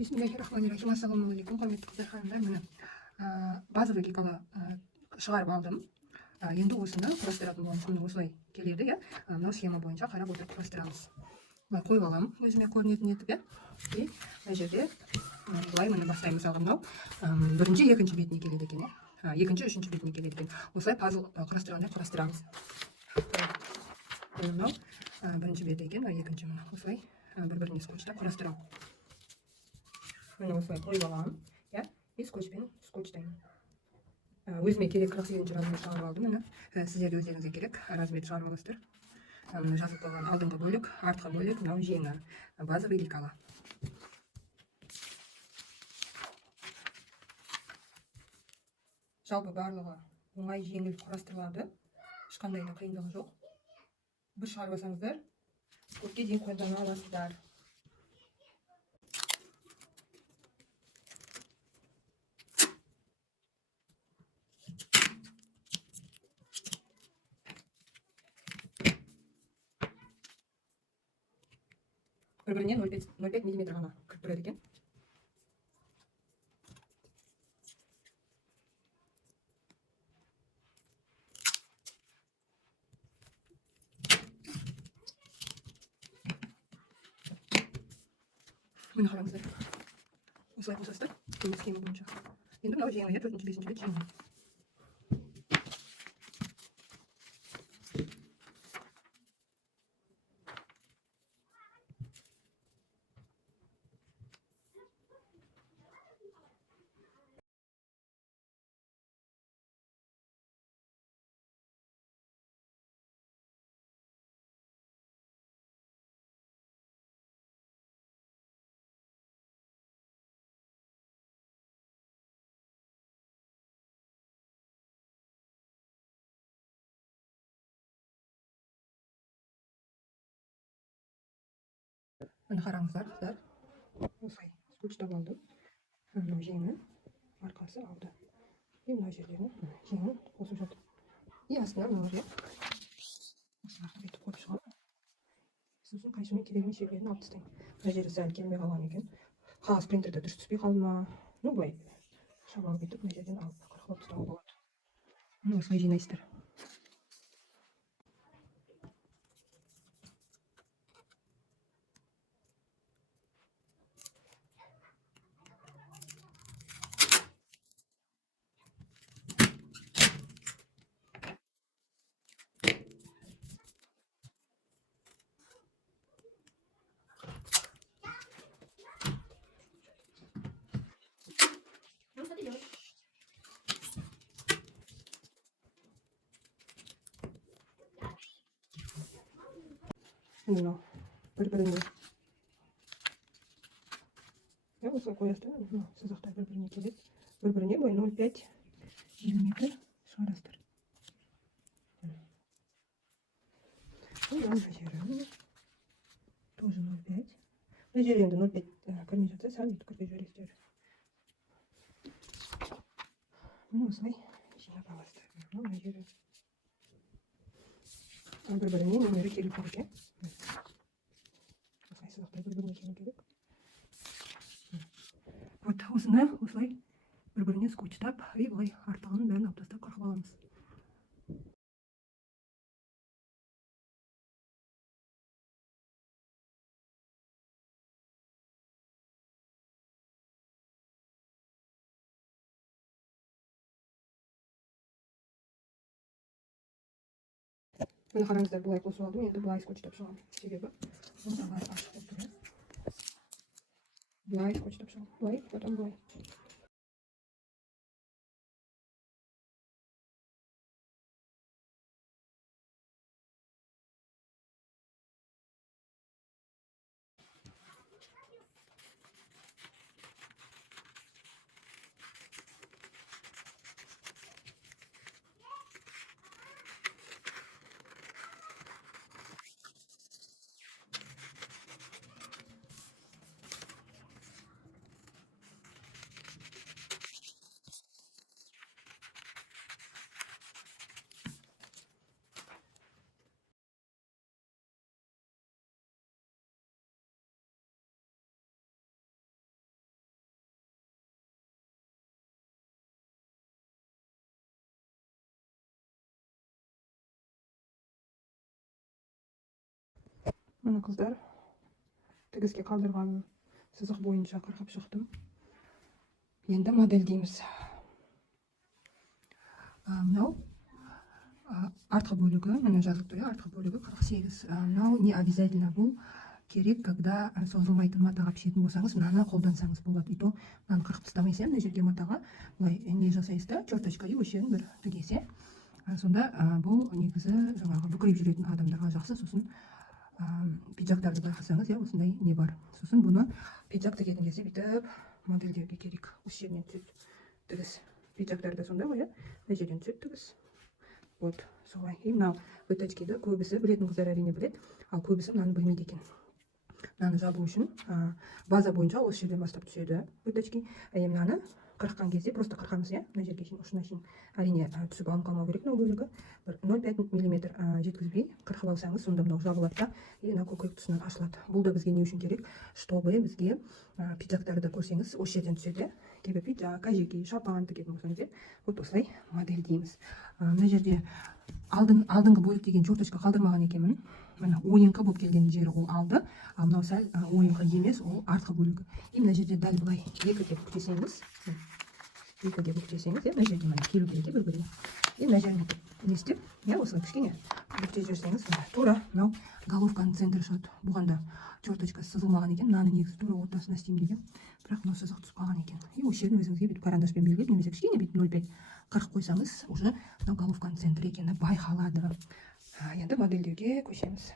Bismillahirrahmanirrahim. Assalamualaikum. Құрметті қыздар ханымдар, міне базовый гекала шығарып алдым. Енді осыны құрастыратын боламыз. Міне осылай келеді, иә. Мынау схема бойынша қарап отырып құрастырамыз. Қойып аламын өзіме көрінетін етіп, иә. И мына жерде былай міне бастаймыз. Мысалға мынау бірінші, екінші бетіне келеді екен, иә. Екінші, үшінші бетіне келеді екен. Осылай пазл құрастырғандай құрастырамыз. Мынау бірінші беті екен, екінші мына осылай бір-біріне скотчта құрастырам. Міне осылай қойып аламын, иә, и скотчпен скотчтаймын. Өзіме керек 48-ші размер шығарып алдым. Міне сіздерге өздеріңізге керек размер шығарып аласыздар. Міне жазып қойған алдыңғы бөлік, артқы бөлік, мынау жеңі, базовый гекала. Жалпы барлығы оңай, жеңіл құрастырылады. Ешқандай да қиындығы жоқ. Бір шығарып алсаңыздар, көпке дейін қолдана аласыздар. Бір-біріне 0,5 мм ғана кіріп тұрады екен. Міне қараңыздар. Осылай қосасыздар. Схема бойынша. Енді мынау жеңі, 4-5 бет жеңі. Міне қараңыздар, қыздар. Осылай скотчтап алдым. Мынау жеңі, арқасы алды. И мына жерлеріне жеңі қосып жатыр. И астына мыналар, иә. Осыларды бүйтіп қойып шығамын. Сосын қайшымен керегіне шегелерін алып тастаймын. Мына жері сәл келмей қалған екен. Қағаз принтерде дұрыс түспей қалды ма? Ну, былай шамалы бүйтіп мына жерден алып қырқылып тастауға болады. Міне осылай жинайсыздар. Мынау бір-біріне. Я осылай қоясыздар, мынау сызықтар бір-біріне келеді. Бір-біріне былай 0,5 мм шығарасыздар. Мына жері тоже 0,5. Мына жері енді 0,5 кірмей жатса, сәл бүйтіп кіргізіп жібересіздер. Мына осылай жинап аласыздар. Мына жері бір-біріне нөмірі келу керек, екен. Осылай сызықтар бір-біріне келу керек. Вот осыны осылай бір-біріне скотчтап, и былай артығын бәрін алып тастап қырқып аламыз. Міне қараңыздар, былай қосып алдым, енді былай скотчтап шығамын. Себебі бұнда былай ашық болып тұр. Былай скотчтап шығамын. Былай, потом былай. Мына қыздар тігіске қалдырған сызық бойынша қырқып шықтым. Енді модельдейміз. Мынау артқы бөлігі, міне жазылып тұр, артқы бөлігі 48. Мынау не обязательно, бұл керек, когда созылмайтын матаға пішетін болсаңыз, мынаны қолдансаңыз болады. И то мынаны қырқып тастамайсыз, мына жерге матаға былай не жасайсыз да, черточка и осы жерін бір тігесіз. Сонда бұл негізі жаңағы бүкірейіп жүретін адамдарға жақсы. Сосын пиджактарды байқасаңыз, осындай не бар. Сосын бұны пиджак тігетін кезде бүйтіп модельдеуге керек. Осы жерінен түсіп тігіс. Пиджактарды сонда ғой, мына жерден түсіп тігіс. Вот, солай. И мынау бөточкиді көбісі білетін қыздар әрине біледі, ал көбісі мынаны білмейді екен. Мынаны жабу үшін база бойынша осы жерден бастап түседі бөточки. Мынаны қырыққан кезде просто қырқамыз, мына жерге шейін, ұшына шейін. Әрине түсіп алып қалмау керек, мынау бөлігі. 0,5 мм жеткізбей қырқып алсаңыз, сонда мынау жабылады да, мынау көкірек тұсынан ашылады. Бұл да бізге не үшін керек? Чтобы бізге пиджактарды көрсеңіз, осы жерден түседі. Кейбір пиджак, әжеки, шапан тігетін болсаңыз, вот осылай модельдейміз. Мына жерде алдыңғы бөлік деген черточка қалдырмаған екенмін. Мына ойынқы болып келген жері ол алды, ал мынау сәл ойынқы емес, ол артқы бөлігі. И мына жерде дәл былай екіге бүктесеңіз, мына жерде мына келу керек бір-біріне. И мына жерін не істеп, осылай кішкене бүктеп жіберсеңіз, тура мынау головканың центрі шығады. Бұған да черточка сызылмаған екен, мынаны негізі тура ортасына істеймін деген, бірақ мынау сызық түсіп қалған екен. И осы жерін өзіңізге бүйтіп карандашпен белгілеп, немесе кішкене бүйтіп 0,5 қырық қойсаңыз, уже мынау головканың центрі екені байқалады. Енді модельдеуге көшеміз.